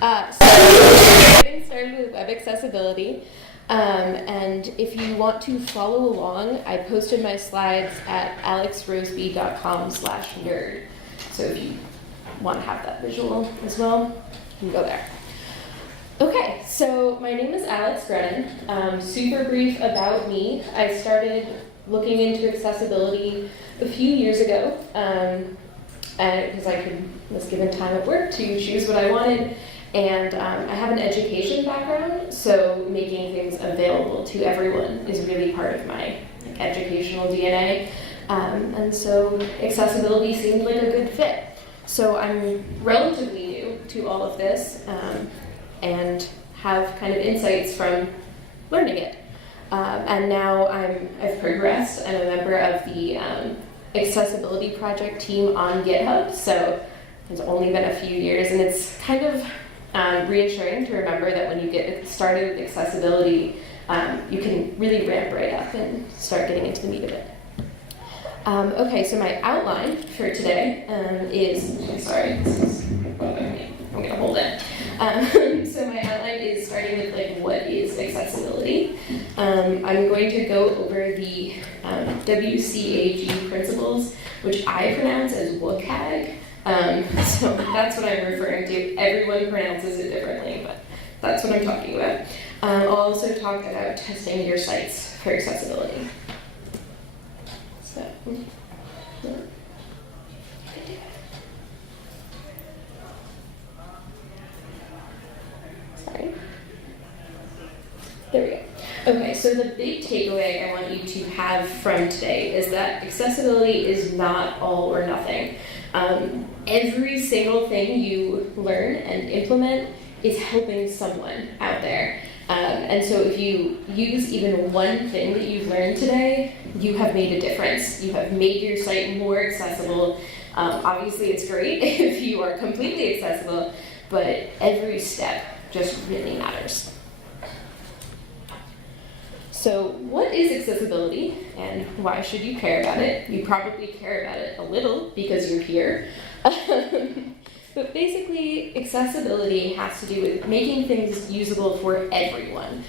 So getting started with web accessibility, and if you want to follow along, I posted my slides at alexroseby.com/nerd. So if you want to have that visual as well, you can go there. Okay, so my name is Alex Brenon. Super brief about me. I started looking into accessibility a few years ago because I was given time at work to choose what I wanted. And I have an education background, so making things available to everyone is really part of my educational DNA. And so accessibility seemed like a good fit. So I'm relatively new to all of this and have kind of insights from learning it. And now I've progressed. I'm a member of the accessibility project team on GitHub, so it's only been a few years, and it's kind of reassuring to remember that when you get started with accessibility, you can really ramp right up and start getting into the meat of it. Okay, so my outline for today sorry, this is bothering me. I'm going to hold it. So my outline is starting with what is accessibility. I'm going to go over the WCAG principles, which I pronounce as WCAG. So that's what I'm referring to. Everyone pronounces it differently, but that's what I'm talking about. I'll also talk about testing your sites for accessibility. So, sorry. There we go. Okay, so the big takeaway I want you to have from today is that accessibility is not all or nothing. Every single thing you learn and implement is helping someone out there. And so if you use even one thing that you've learned today, you have made a difference. You have made your site more accessible. Obviously, it's great if you are completely accessible, but every step just really matters. So what is accessibility and why should you care about it? You probably care about it a little because you're here. But basically, accessibility has to do with making things usable for everyone,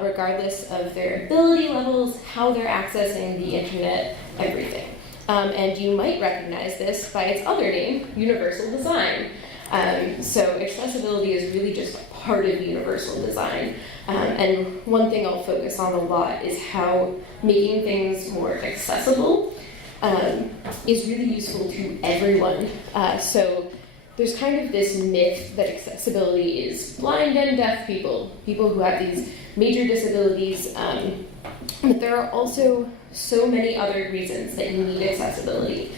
regardless of their ability levels, how they're accessing the internet, everything. And you might recognize this by its other name, universal design. So accessibility is really just part of universal design. And one thing I'll focus on a lot is how making things more accessible is really useful to everyone. So there's kind of this myth that accessibility is blind and deaf people who have these major disabilities, but there are also so many other reasons that you need accessibility.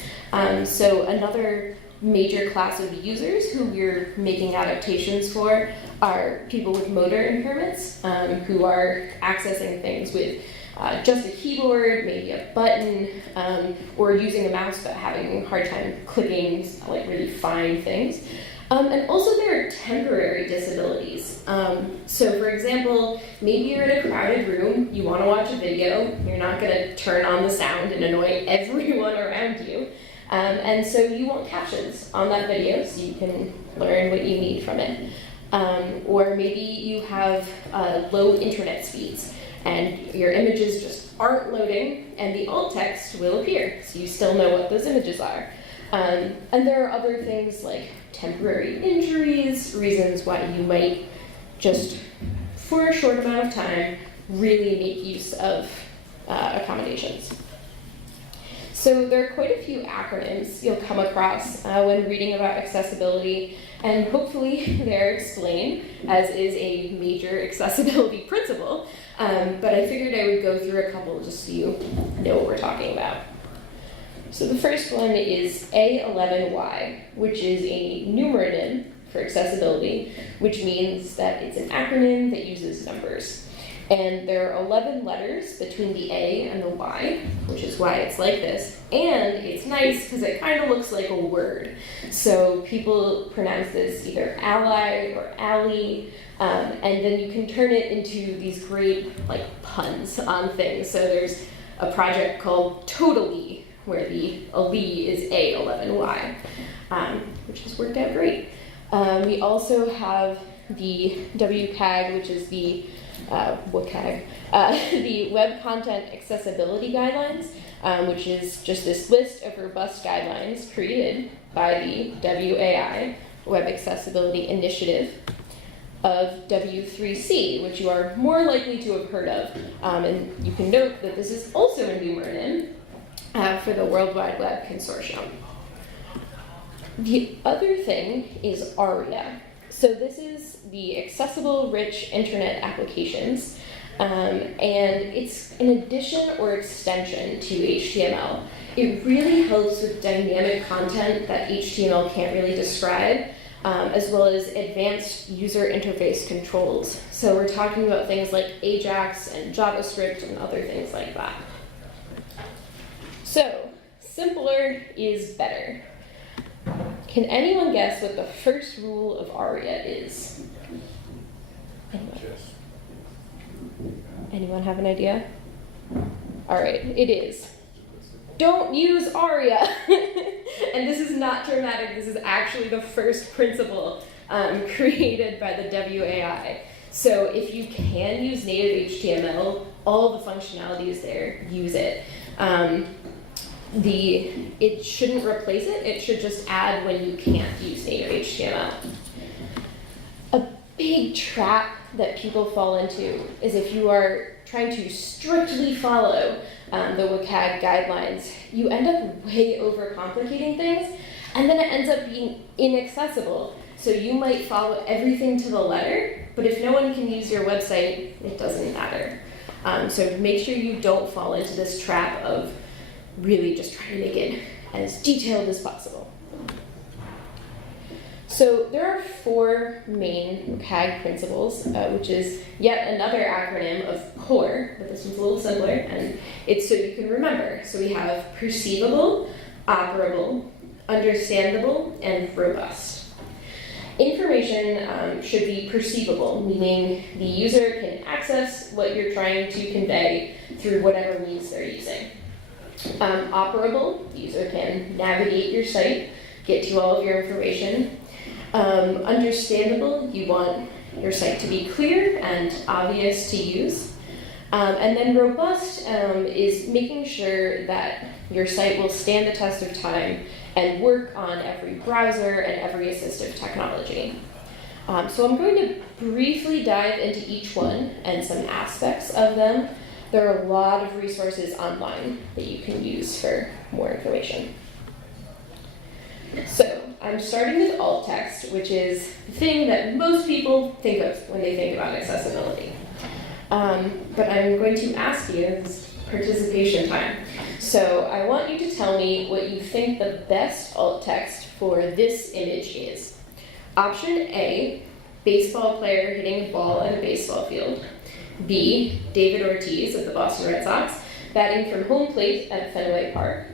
So another major class of users who we're making adaptations for are people with motor impairments who are accessing things with just a keyboard, maybe a button, or using a mouse but having a hard time clicking really fine things. And also there are temporary disabilities. So for example, maybe you're in a crowded room, you want to watch a video, you're not going to turn on the sound and annoy everyone around you. And so you want captions on that video so you can learn what you need from it. Or maybe you have low internet speeds and your images just aren't loading and the alt text will appear, so you still know what those images are. And there are other things like temporary injuries, reasons why you might just, for a short amount of time, really make use of accommodations. So there are quite a few acronyms you'll come across when reading about accessibility, and hopefully they're explained, as is a major accessibility principle, but I figured I would go through a couple just so you know what we're talking about. So the first one is A11Y, which is a numeronym for accessibility, which means that it's an acronym that uses numbers. And there are 11 letters between the A and the Y, which is why it's like this. And it's nice because it kind of looks like a word. So people pronounce this either ally or ally, and then you can turn it into these great puns on things. So there's a project called Totally, where the Ali is A11Y, which has worked out great. We also have the WCAG, which is the WCAG, the Web Content Accessibility Guidelines, which is just this list of robust guidelines created by the WAI, Web Accessibility Initiative, of W3C, which you are more likely to have heard of. And you can note that this is also a new Brenon for the World Wide Web Consortium. The other thing is aria. So this is the Accessible Rich Internet Applications, and it's an addition or extension to HTML. It really helps with dynamic content that HTML can't really describe, as well as advanced user interface controls. So we're talking about things like Ajax and JavaScript and other things like that. So, simpler is better. Can anyone guess what the first rule of aria is? Anyone have an idea? All right, it is. Don't use aria. And this is not dramatic. This is actually the first principle created by the WAI. So if you can use native HTML, all the functionality is there. Use it. It shouldn't replace it. It should just add when you can't use native HTML. A big trap that people fall into is if you are trying to strictly follow the WCAG guidelines, you end up way overcomplicating things, and then it ends up being inaccessible. So you might follow everything to the letter, but if no one can use your website, it doesn't matter. So make sure you don't fall into this trap of really just trying to make it as detailed as possible. So there are 4 main WCAG principles, which is yet another acronym of CORE, but this one's a little simpler, and it's so you can remember. So we have perceivable, operable, understandable, and robust. Information should be perceivable, meaning the user can access what you're trying to convey through whatever means they're using. Operable, the user can navigate your site, get to all of your information. Understandable, you want your site to be clear and obvious to use. And then robust is making sure that your site will stand the test of time and work on every browser and every assistive technology. So I'm going to briefly dive into each one and some aspects of them. There are a lot of resources online that you can use for more information. So I'm starting with alt text, which is the thing that most people think of when they think about accessibility. But I'm going to ask you, this is participation time. So I want you to tell me what you think the best alt text for this image is. Option A, baseball player hitting a ball at a baseball field. B, David Ortiz of the Boston Red Sox batting from home plate at Fenway Park.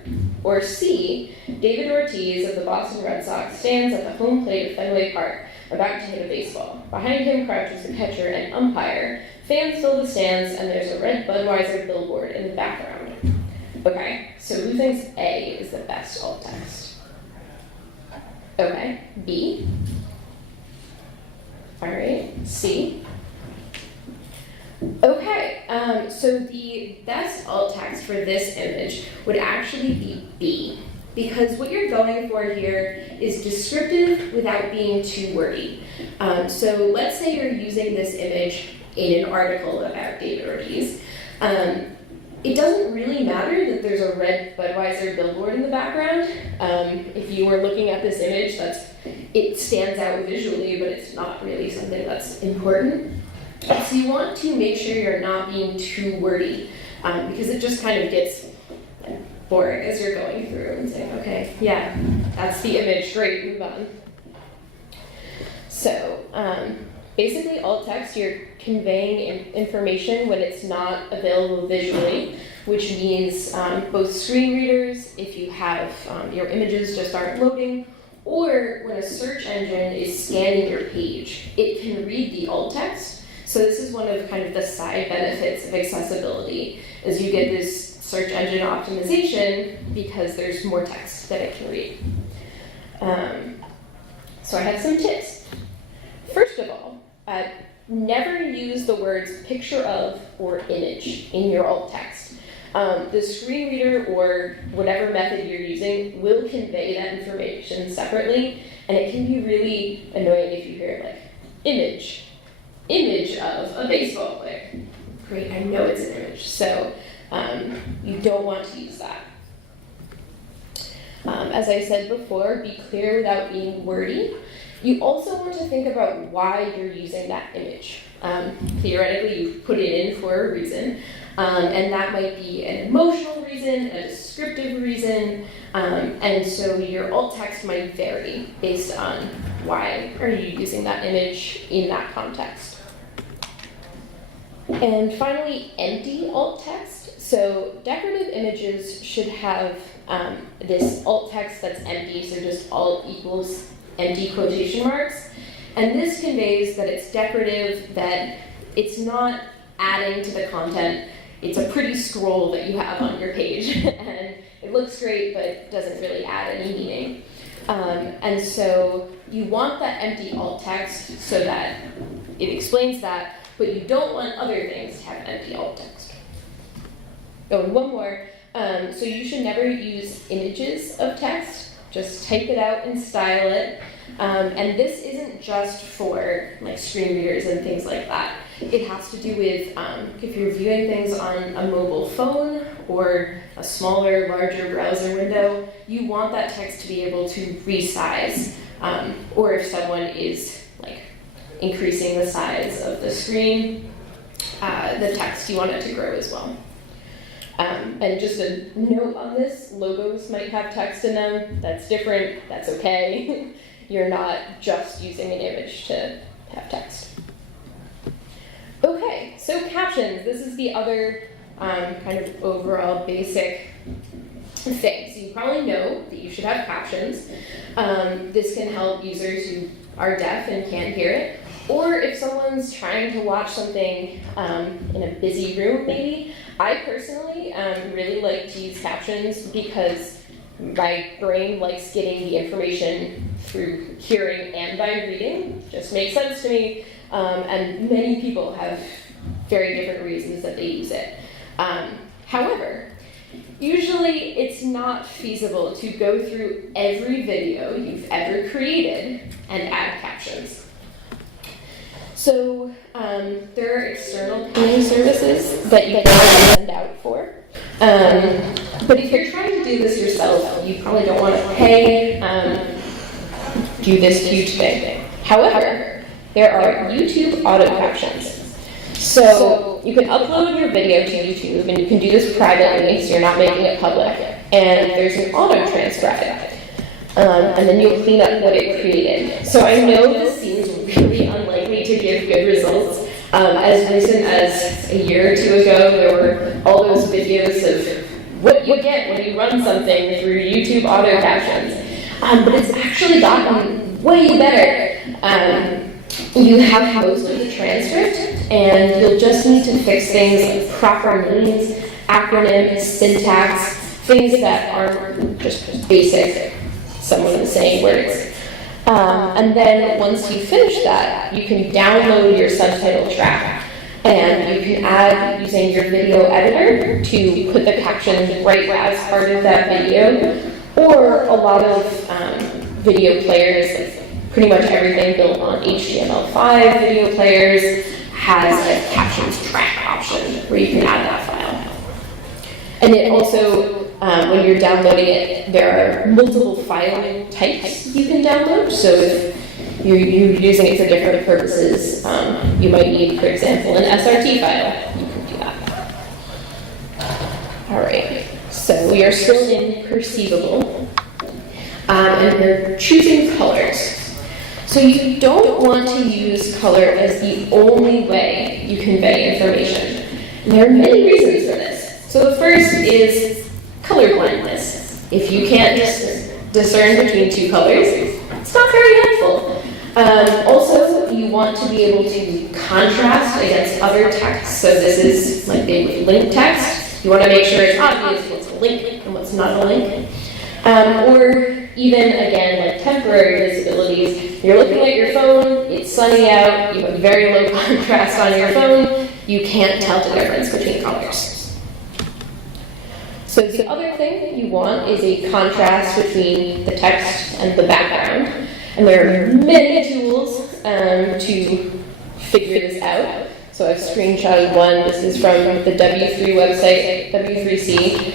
Or C, David Ortiz of the Boston Red Sox stands at the home plate of Fenway Park about to hit a baseball. Behind him crouches the catcher and umpire. Fans fill the stands, and there's a red Budweiser billboard in the background. Okay, so who thinks A is the best alt text? Okay, B. All right, C. Okay, so the best alt text for this image would actually be B, because what you're going for here is descriptive without being too wordy. So let's say you're using this image in an article about David Ortiz. It doesn't really matter that there's a red Budweiser billboard in the background. If you were looking at this image, it stands out visually, but it's not really something that's important. So you want to make sure you're not being too wordy, because it just kind of gets boring as you're going through and saying, okay, yeah, that's the image, great, move on. So basically alt text, you're conveying information when it's not available visually, which means both screen readers, if you have your images just aren't loading, or when a search engine is scanning your page, it can read the alt text. So this is one of kind of the side benefits of accessibility, is you get this search engine optimization because there's more text that it can read. So I have some tips. First of all, never use the words picture of or image in your alt text. The screen reader or whatever method you're using will convey that information separately, and it can be really annoying if you hear like image of a baseball player. Great, I know it's an image, so you don't want to use that. As I said before, be clear without being wordy. You also want to think about why you're using that image. Theoretically, you put it in for a reason, and that might be an emotional reason, a descriptive reason, and so your alt text might vary based on why are you using that image in that context. And finally, empty alt text. So decorative images should have this alt text that's empty, so just alt equals empty quotation marks. And this conveys that it's decorative, that it's not adding to the content. It's a pretty scroll that you have on your page, and it looks great, but doesn't really add any meaning. And so you want that empty alt text so that it explains that, but you don't want other things to have empty alt text. Oh, and one more. So you should never use images of text. Just type it out and style it. And this isn't just for like screen readers and things like that. It has to do with if you're viewing things on a mobile phone or a smaller, larger browser window, you want that text to be able to resize. Or if someone is like increasing the size of the screen, the text, you want it to grow as well. And just a note on this, logos might have text in them. That's different, that's okay. You're not just using an image to have text. Okay, so captions. This is the other kind of overall basic thing. So you probably know that you should have captions. This can help users who are deaf and can't hear it. Or if someone's trying to watch something in a busy room, maybe. I personally really like to use captions because my brain likes getting the information through hearing and by reading. Just makes sense to me. And many people have very different reasons that they use it. However, usually it's not feasible to go through every video you've ever created and add captions. So there are external paying services that you can send out for. But if you're trying to do this yourself, you probably don't want to pay, do this huge thing. However, there are YouTube auto captions. So you can upload your video to YouTube, and you can do this privately, so you're not making it public. And there's an auto transcribe. And then you'll clean up what it created. So I know this seems really unlikely to give good results. As recent as a year or two ago, there were all those videos of what you get when you run something through YouTube auto captions. But it's actually gotten way better. You have most of the transcript, and you'll just need to fix things like proper names, acronyms, syntax, things that aren't just basic. Someone is saying words. And then once you finish that, you can download your subtitle track, and you can add using your video editor to put the captions right as part of that video, or a lot of video players, like pretty much everything built on HTML5 video players has a captions track option where you can add that file. And it also, when you're downloading it, there are multiple file types you can download. So if you're using it for different purposes, you might need, for example, an SRT file. You can do that. All right, so we are still in perceivable, and we're choosing colors. So you don't want to use color as the only way you convey information. And there are many reasons for this. So the first is colorblindness. If you can't discern between two colors, it's not very helpful. Also, you want to be able to contrast against other texts. So this is like big with link text. You want to make sure it's obvious what's a link and what's not a link. Or even, again, like temporary disabilities, you're looking at your phone, it's sunny out, you have very low contrast on your phone, you can't tell the difference between colors. So the other thing you want is a contrast between the text and the background. And there are many tools to figure this out. So I've screenshotted one. This is from the W3 website, W3C,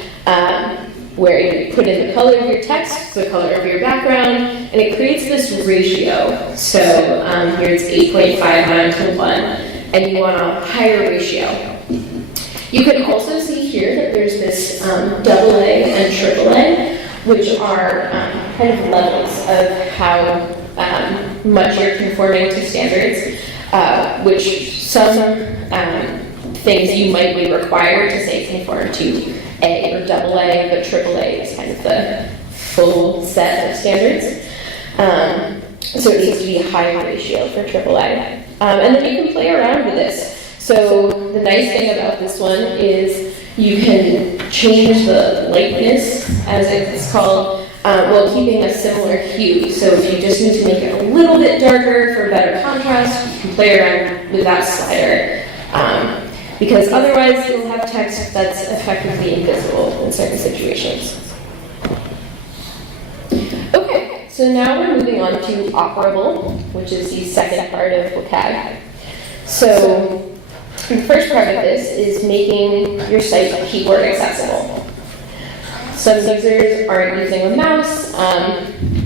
where you put in the color of your text, the color of your background, and it creates this ratio. So here it's 8.59 to 1, and you want a higher ratio. You can also see here that there's this AA and AAA, which are kind of levels of how much you're conforming to standards, which some things you might be required to say conform to A or AA, but AAA is kind of the full set of standards. So it needs to be a high ratio for AAA. And then you can play around with this. So the nice thing about this one is you can change the lightness, as it's called, while keeping a similar hue. So if you just need to make it a little bit darker for better contrast, you can play around with that slider. Because otherwise you'll have text that's effectively invisible in certain situations. Okay, so now we're moving on to operable, which is the second part of vocab. So the first part of this is making your site keyword accessible. Some users aren't using a mouse,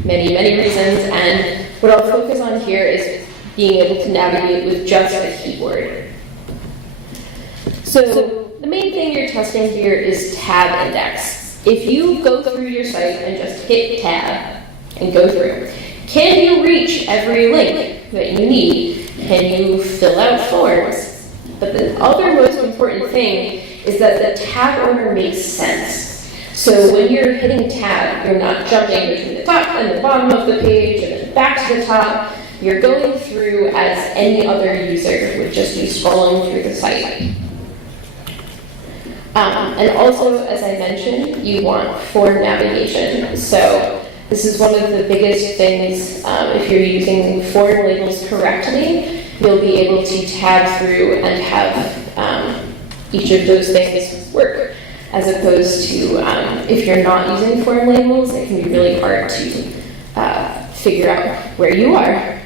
many reasons, and what I'll focus on here is being able to navigate with just a keyboard. So the main thing you're testing here is tab index. If you go through your site and just hit tab and go through, can you reach every link that you need? Can you fill out forms? But the other most important thing is that the tab order makes sense. So when you're hitting tab, you're not jumping between the top and the bottom of the page and then back to the top. You're going through as any other user would just be scrolling through the site. And also, as I mentioned, you want form navigation. So this is one of the biggest things. If you're using form labels correctly, you'll be able to tab through and have each of those things work. As opposed to if you're not using form labels, it can be really hard to figure out where you are.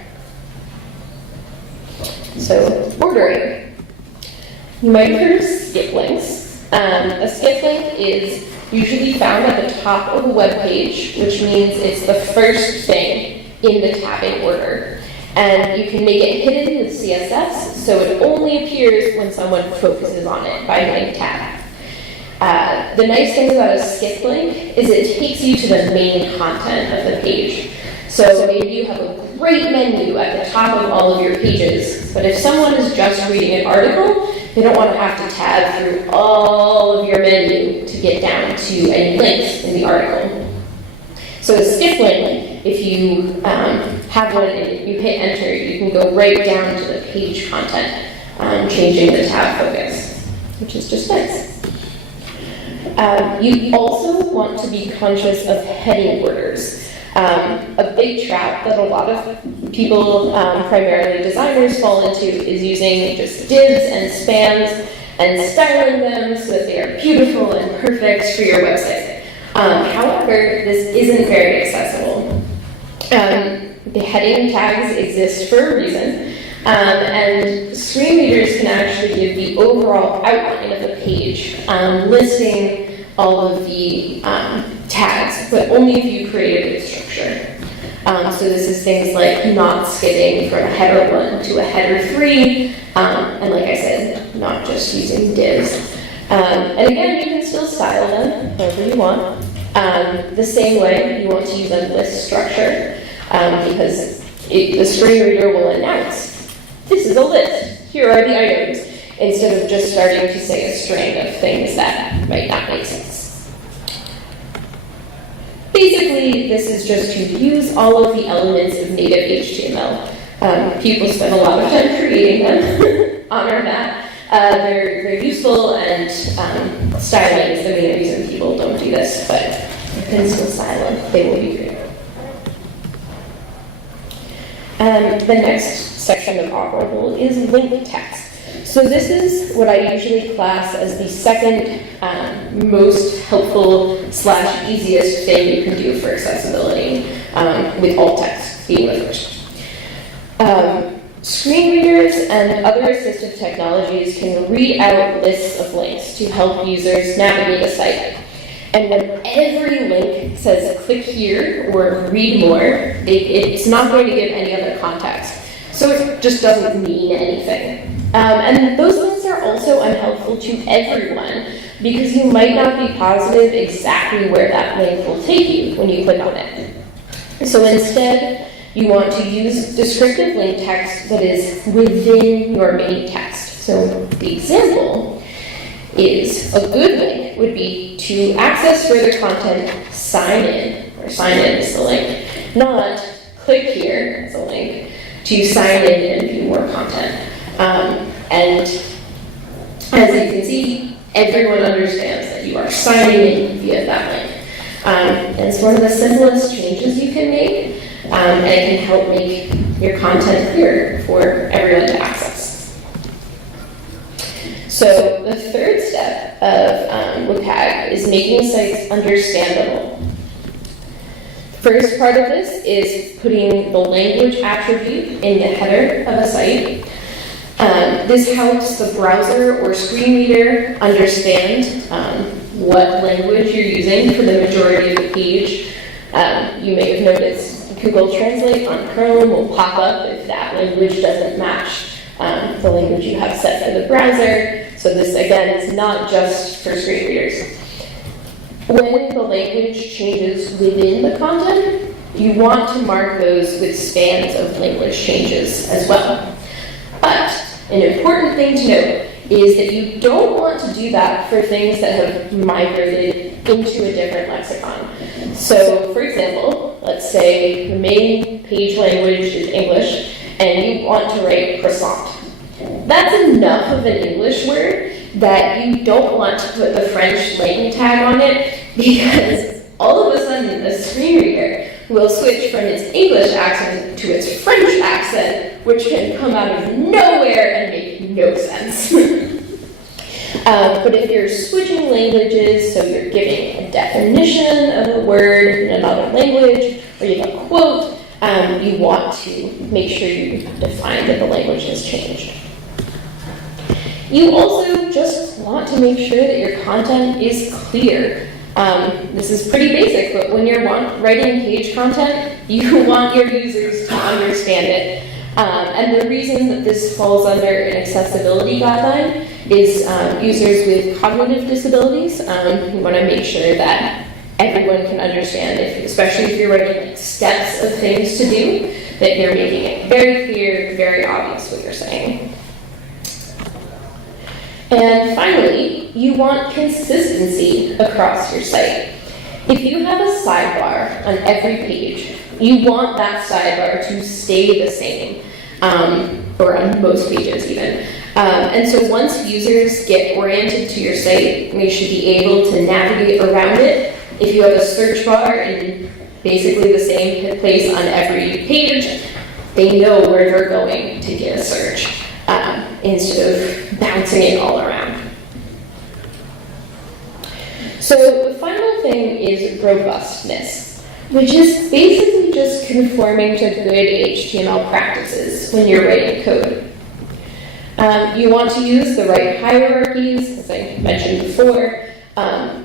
So, ordering. You might have heard of skip links. A skip link is usually found at the top of a web page, which means it's the first thing in the tabbing order. And you can make it hidden with CSS, so it only appears when someone focuses on it by hitting tab. The nice thing about a skip link is it takes you to the main content of the page. So maybe you have a great menu at the top of all of your pages, but if someone is just reading an article, they don't want to have to tab through all of your menu to get down to any links in the article. So a skip link, if you have one and you hit enter, you can go right down to the page content, changing the tab focus, which is just nice. You also want to be conscious of heading orders. A big trap that a lot of people, primarily designers, fall into is using just divs and spans and styling them so that they are beautiful and perfect for your website. However, this isn't very accessible. The heading tags exist for a reason, and screen readers can actually give the overall outline of the page, listing all of the tags, but only if you create a good structure. So this is things like not skipping from a header 1 to a header 3, and like I said, not just using divs. And again, you can still style them however you want. The same way, you want to use a list structure, because the screen reader will announce, this is a list, here are the items, instead of just starting to say a string of things that might not make sense. Basically, this is just to use all of the elements of native HTML. People spend a lot of time creating them on our map. They're useful, and styling is the main reason people don't do this, but you can still style them. They will be great. The next section of operable is link text. So this is what I usually class as the second most helpful / easiest thing you can do for accessibility, with alt text being the first. Screen readers and other assistive technologies can read out lists of links to help users navigate a site. And when every link says click here or read more, it's not going to give any other context. So it just doesn't mean anything. And those links are also unhelpful to everyone because you might not be positive exactly where that link will take you when you click on it. So instead, you want to use descriptive link text that is within your main text. So the example is a good link would be to access further content, sign in, or sign in is the link, not click here is a link to sign in and view more content. And as you can see, everyone understands that you are signing in via that link. And it's one of the simplest changes you can make, and it can help make your content clearer for everyone to access. So the third step of WCAG is making sites understandable. First part of this is putting the language attribute in the header of a site. This helps the browser or screen reader understand what language you're using for the majority of the page. You may have noticed Google Translate on Chrome will pop up if that language doesn't match the language you have set for the browser. So this, again, is not just for screen readers. When the language changes within the content, you want to mark those with spans of language changes as well. But an important thing to note is that you don't want to do that for things that have migrated into a different lexicon. So, for example, let's say the main page language is English, and you want to write croissant. That's enough of an English word that you don't want to put the French lang tag on it, because all of a sudden the screen reader will switch from its English accent to its French accent, which can come out of nowhere and make no sense. But if you're switching languages, so you're giving a definition of a word in another language, or you have a quote, you want to make sure you define that the language has changed. You also just want to make sure that your content is clear. This is pretty basic, but when you're writing page content, you want your users to understand it. And the reason that this falls under an accessibility guideline is users with cognitive disabilities. You want to make sure that everyone can understand, especially if you're writing like steps of things to do, that you're making it very clear, very obvious what you're saying. And finally, you want consistency across your site. If you have a sidebar on every page, you want that sidebar to stay the same, or on most pages even. And so once users get oriented to your site, they should be able to navigate around it. If you have a search bar in basically the same place on every page, they know where they're going to get a search, instead of bouncing it all around. So the final thing is robustness, which is basically just conforming to good HTML practices when you're writing code. You want to use the right hierarchies, as I mentioned before,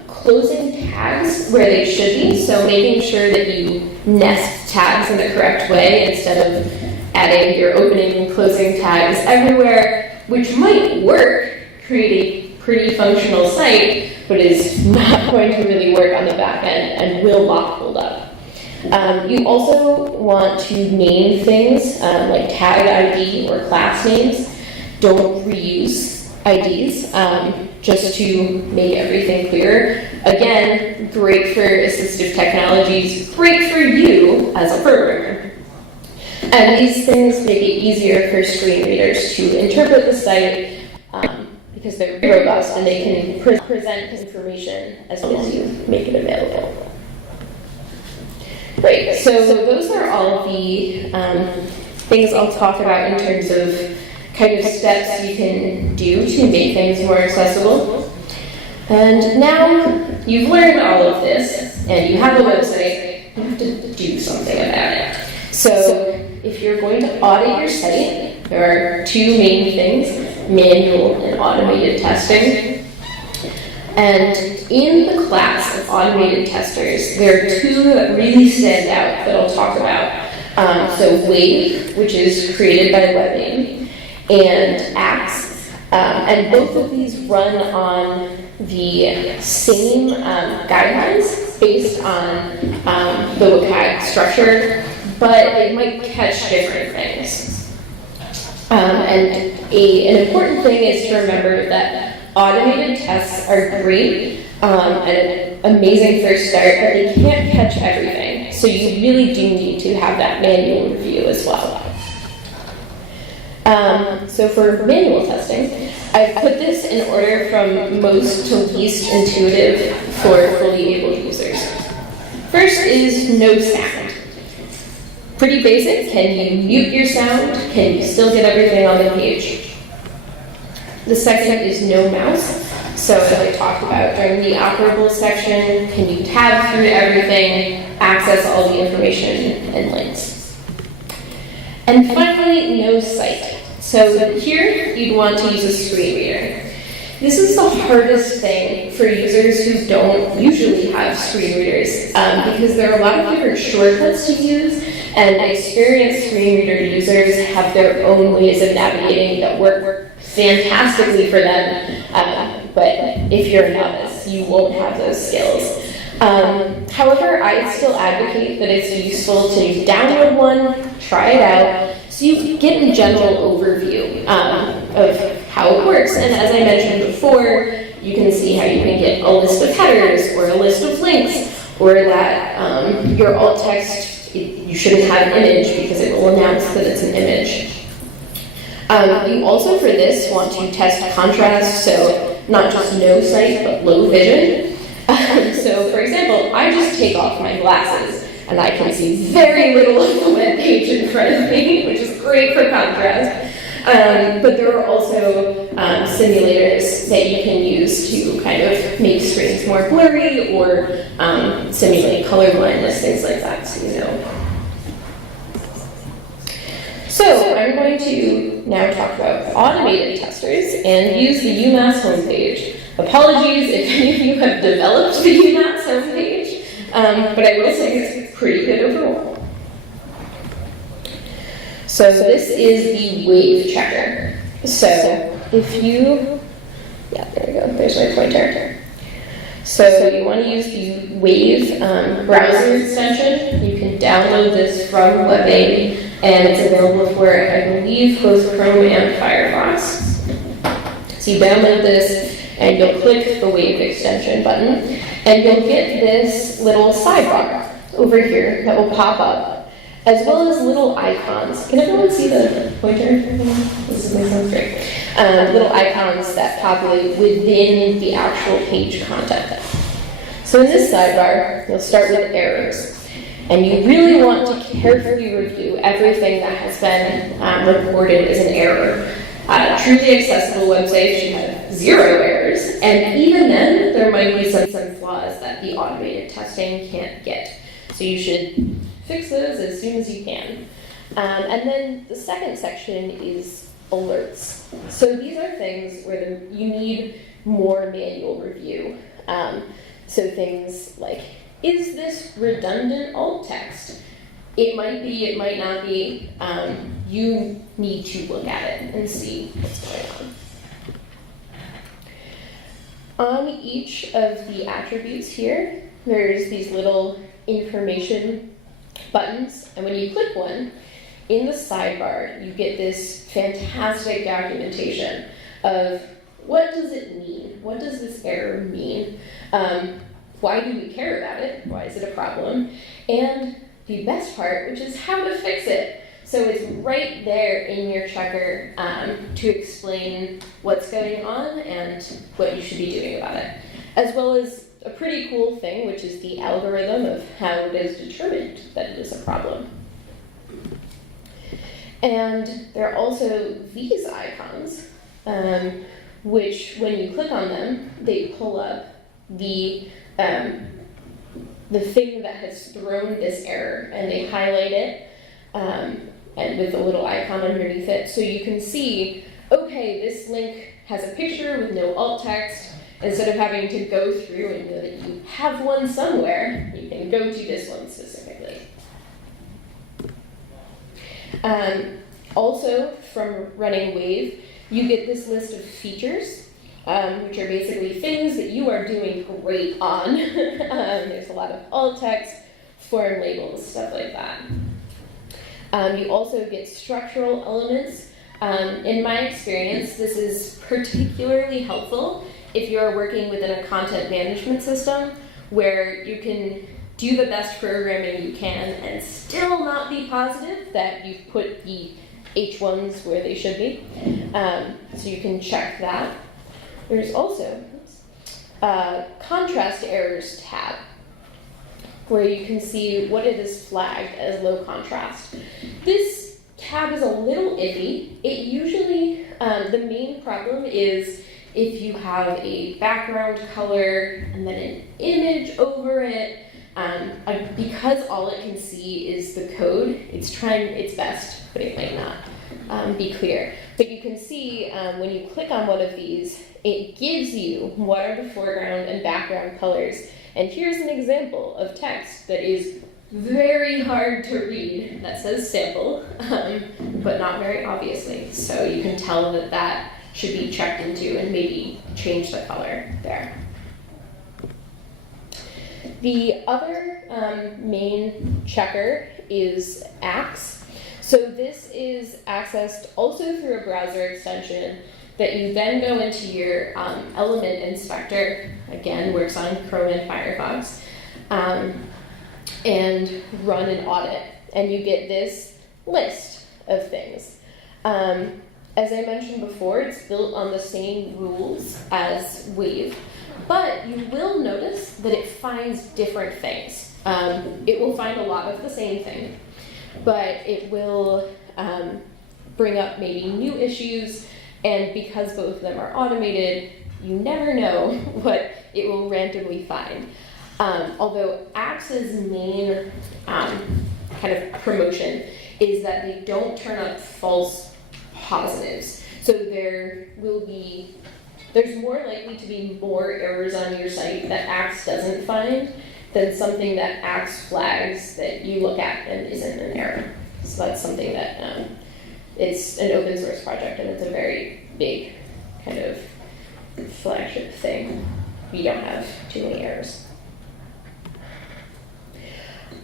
closing tags where they should be, so making sure that you nest tags in the correct way instead of adding your opening and closing tags everywhere, which might work, create a pretty functional site, but is not going to really work on the back end and will not hold up. You also want to name things like tag ID or class names. Don't reuse IDs, just to make everything clearer. Again, great for assistive technologies, great for you as a programmer. And these things make it easier for screen readers to interpret the site because they're robust and they can present information as soon as you make it available. Great, so those are all of the things I'll talk about in terms of kind of steps you can do to make things more accessible. And now you've learned all of this, and you have a website, you have to do something about it. So if you're going to audit your site, there are two main things, manual and automated testing. And in the class of automated testers, there are two that really stand out that I'll talk about. So Wave, which is created by WebAIM, and Axe. And both of these run on the same guidelines based on the WCAG structure, but they might catch different things. And an important thing is to remember that automated tests are great and an amazing first start, but they can't catch everything. So you really do need to have that manual review as well. So for manual testing, I've put this in order from most to least intuitive for fully able users. First is no sound. Pretty basic. Can you mute your sound? Can you still get everything on the page? The second is no mouse. So as I talked about during the operable section, can you tab through everything, access all the information and links? And finally, no site. So here you'd want to use a screen reader. This is the hardest thing for users who don't usually have screen readers because there are a lot of different shortcuts to use, and experienced screen reader users have their own ways of navigating that work fantastically for them, but if you're a novice, you won't have those skills. However, I still advocate that it's useful to download one, try it out, so you get a general overview of how it works. And as I mentioned before, you can see how you can get a list of headers or a list of links, or that your alt text, you shouldn't have an image because it will announce that it's an image. You also, for this, want to test contrast, so not just no sight, but low vision. So, for example, I just take off my glasses, and I can see very little of the web page in front of me, which is great for contrast. But there are also simulators that you can use to kind of make screens more blurry or simulate colorblindness, things like that, so you know. So I'm going to now talk about automated testers and use the UMass homepage. Apologies if any of you have developed the UMass homepage, but I will say it's pretty good overall. So this is the Wave checker. So if you, there we go, there's my pointer. So you want to use the Wave browser extension. You can download this from WebAIM, and it's available for, I believe, both Chrome and Firefox. So you download this, and you'll click the Wave extension button, and you'll get this little sidebar over here that will pop up, as well as little icons. Can everyone see the pointer? This sounds great. Little icons that populate within the actual page content. So in this sidebar, you'll start with errors. And you really want to carefully review everything that has been reported as an error. Truly accessible websites should have 0 errors, and even then, there might be some flaws that the automated testing can't get. So you should fix those as soon as you can. And then the second section is alerts. So these are things where you need more manual review. So things like, is this redundant alt text? It might be, it might not be. You need to look at it and see what's going on. On each of the attributes here, there's these little information buttons, and when you click one, in the sidebar, you get this fantastic documentation of what does it mean? What does this error mean? Why do we care about it? Why is it a problem? And the best part, which is how to fix it. So it's right there in your checker to explain what's going on and what you should be doing about it. As well as a pretty cool thing, which is the algorithm of how it is determined that it is a problem. And there are also these icons, which when you click on them, they pull up the thing that has thrown this error, and they highlight it and with a little icon underneath it, so you can see, okay, this link has a picture with no alt text. Instead of having to go through and know that you have one somewhere, you can go to this one specifically. Also, from running Wave, you get this list of features, which are basically things that you are doing great on. There's a lot of alt text, form labels, stuff like that. You also get structural elements. In my experience, this is particularly helpful if you're working within a content management system where you can do the best programming you can and still not be positive that you've put the H1s where they should be. So you can check that. There's also contrast errors tab, where you can see what it is flagged as low contrast. This tab is a little iffy. It usually, the main problem is if you have a background color and then an image over it, because all it can see is the code, it's trying its best, but it might not be clear. But you can see when you click on one of these, it gives you what are the foreground and background colors. And here's an example of text that is very hard to read that says sample, but not very obviously. So you can tell that that should be checked into and maybe change the color there. The other main checker is Axe. So this is accessed also through a browser extension that you then go into your element inspector, again, works on Chrome and Firefox, and run an audit. And you get this list of things. As I mentioned before, it's built on the same rules as Wave, but you will notice that it finds different things. It will find a lot of the same thing, but it will bring up maybe new issues, and because both of them are automated, you never know what it will randomly find. Although Axe's main kind of promotion is that they don't turn up false positives. So there's more likely to be more errors on your site that Axe doesn't find than something that Axe flags that you look at and isn't an error. So that's something that it's an open source project, and it's a very big kind of flagship thing. You don't have too many errors.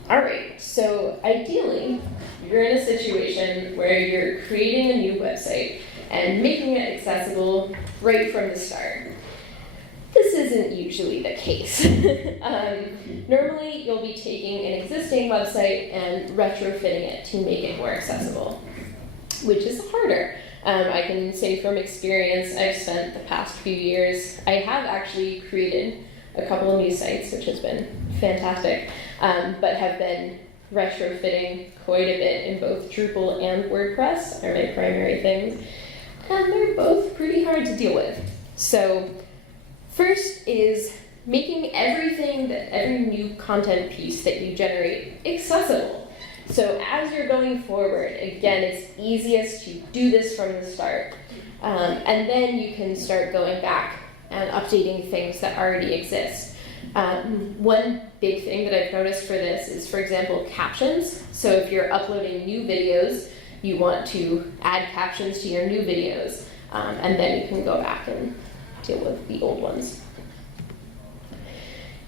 All right, so ideally, you're in a situation where you're creating a new website and making it accessible right from the start. This isn't usually the case. Normally, you'll be taking an existing website and retrofitting it to make it more accessible, which is harder. I can say from experience, I've spent the past few years, I have actually created a couple of new sites, which has been fantastic, but have been retrofitting quite a bit in both Drupal and WordPress are my primary things, and they're both pretty hard to deal with. So first is making every new content piece that you generate accessible. So as you're going forward, again, it's easiest to do this from the start, and then you can start going back and updating things that already exist. One big thing that I've noticed for this is, for example, captions. So if you're uploading new videos, you want to add captions to your new videos, and then you can go back and deal with the old ones.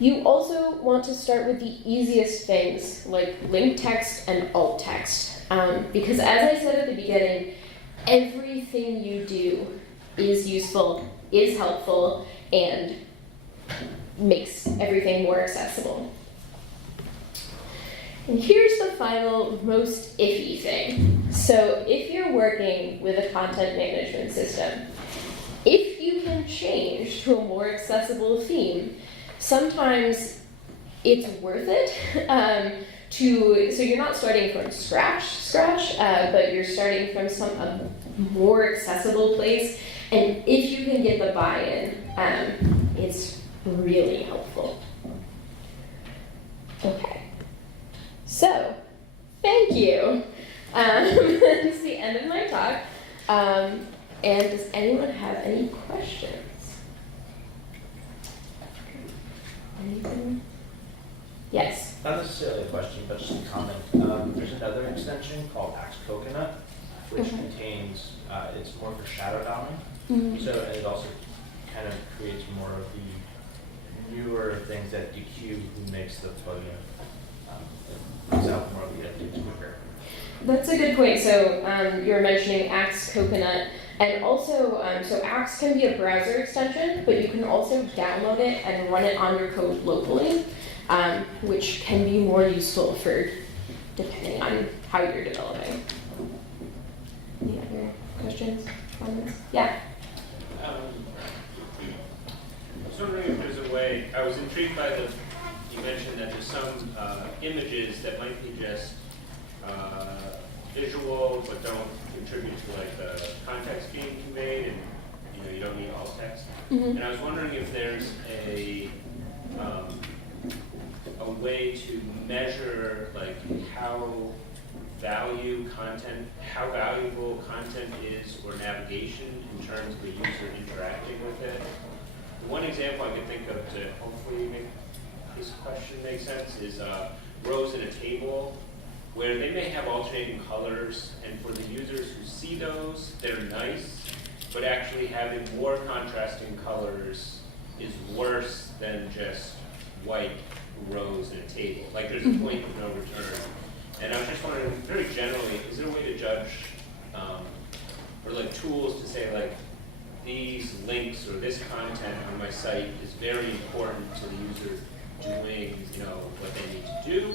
You also want to start with the easiest things, like link text and alt text, because as I said at the beginning, everything you do is useful, is helpful, and makes everything more accessible. And here's the final, most iffy thing. So if you're working with a content management system, if you can change to a more accessible theme, sometimes it's worth it so you're not starting from scratch, but you're starting from a more accessible place. And if you can get the buy-in, it's really helpful. Okay, so thank you. That's the end of my talk. And does anyone have any questions? Anything? Yes. Not necessarily a question, but just a comment. There's another extension called Axe Coconut, which contains, it's more for shadow downing. So, and it also kind of creates more of the newer things that EQ, who makes the plugin, brings out more of the edits quicker. That's a good point. So you were mentioning Axe Coconut, and also, so Axe can be a browser extension, but you can also download it and run it on your code locally, which can be more useful for depending on how you're developing. Any other questions, comments? Yeah. I was wondering if there's a way, I was intrigued by you mentioned that there's some images that might be just visual but don't contribute to like the context being conveyed, and you don't need all text. And I was wondering if there's a way to measure like how valuable content is, or navigation in terms of the user interacting with it. One example I could think of to hopefully make this question make sense is rows in a table where they may have alternating colors, and for the users who see those, they're nice, but actually having more contrasting colors is worse than just white rows in a table. Like there's a point of no return. And I was just wondering, very generally, is there a way to judge, or like tools to say like, these links or this content on my site is very important to the user doing, what they need to do,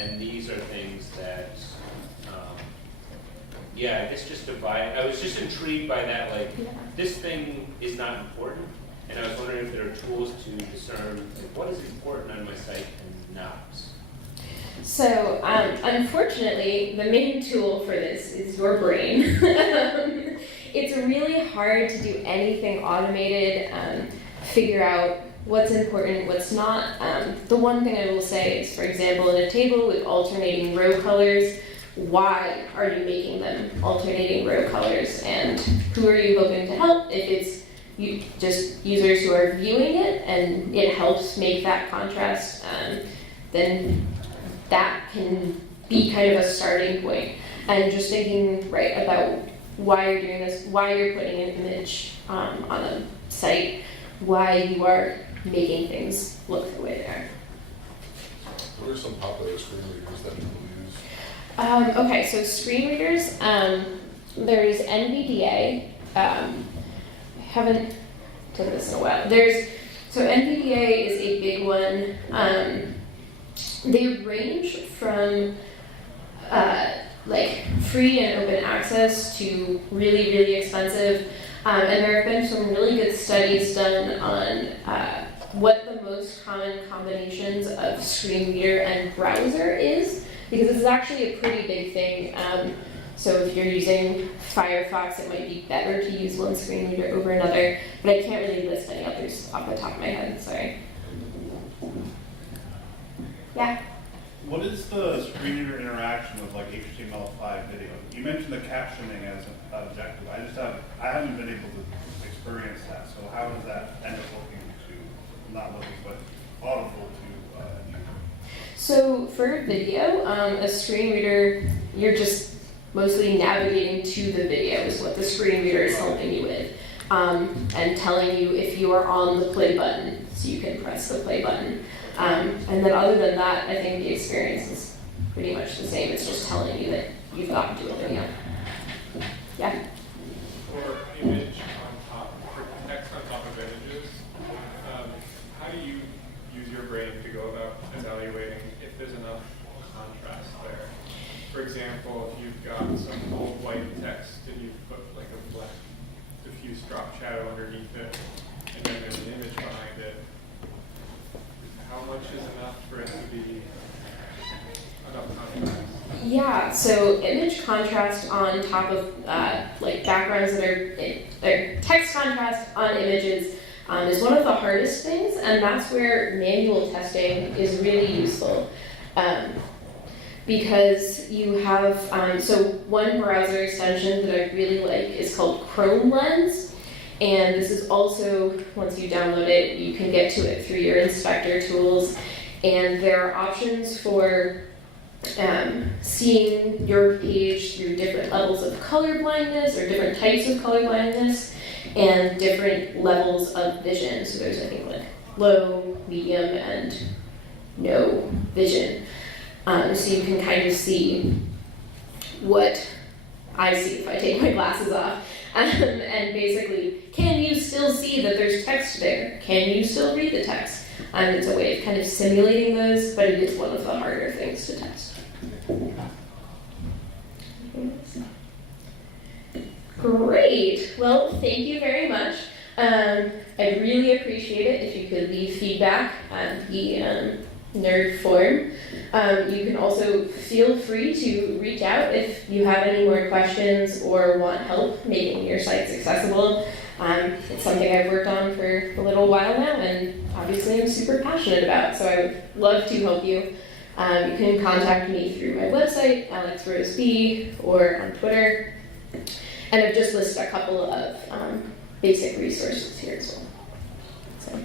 and these are things that, I guess just divide. I was just intrigued by that, like, this thing is not important, and I was wondering if there are tools to discern like, what is important on my site and not. So, unfortunately, the main tool for this is your brain. It's really hard to do anything automated, figure out what's important, what's not. The one thing I will say is, for example, in a table with alternating row colors, why are you making them alternating row colors? And who are you hoping to help? If it's just users who are viewing it and it helps make that contrast, then that can be kind of a starting point. And just thinking, about why you're doing this, why you're putting an image on a site, why you are making things look the way they are. What are some popular screen readers that people use? Okay, so screen readers, there's NVDA. Haven't done this in a while. So NVDA is a big one. They range from free and open access to really, really expensive. And there have been some really good studies done on what the most common combinations of screen reader and browser is, because this is actually a pretty big thing. So if you're using Firefox, it might be better to use one screen reader over another, but I can't really list any others off the top of my head, sorry. Yeah? What is the screen reader interaction with like HTML5 video? You mentioned the captioning as an objective. I haven't been able to experience that. So how does that end up looking to, not looking, but audible to a user? So for video, a screen reader, you're just mostly navigating to the video is what the screen reader is helping you with. And telling you if you are on the play button, so you can press the play button. And then other than that, I think the experience is pretty much the same. It's just telling you that you've gotten to a video. Yeah? For image on top, for text on top of images, how do you use your brain to go about evaluating if there's enough contrast there? For example, if you've got some old white text and you put like a black diffuse drop shadow underneath it, and then there's an image behind it, how much is enough for it to be enough contrast? Yeah, so image contrast on top of like backgrounds that are text contrast on images is one of the hardest things, and that's where manual testing is really useful. Because you have, so one browser extension that I really like is called Colorblindness, and this is also, once you download it, you can get to it through your inspector tools, and there are options for seeing your page through different levels of color blindness or different types of color blindness and different levels of vision. So there's, I think, like low, medium, and no vision. So you can kind of see what I see if I take my glasses off. And basically, can you still see that there's text there? Can you still read the text? It's a way of kind of simulating those, but it is one of the harder things to test. Great. Well, thank you very much. I'd really appreciate it if you could leave feedback on the nerd form. You can also feel free to reach out if you have any more questions or want help making your sites accessible. It's something I've worked on for a little while now, and obviously I'm super passionate about, so I would love to help you. You can contact me through my website, AlexRoseB, or on Twitter. And I've just listed a couple of basic resources here as well. So.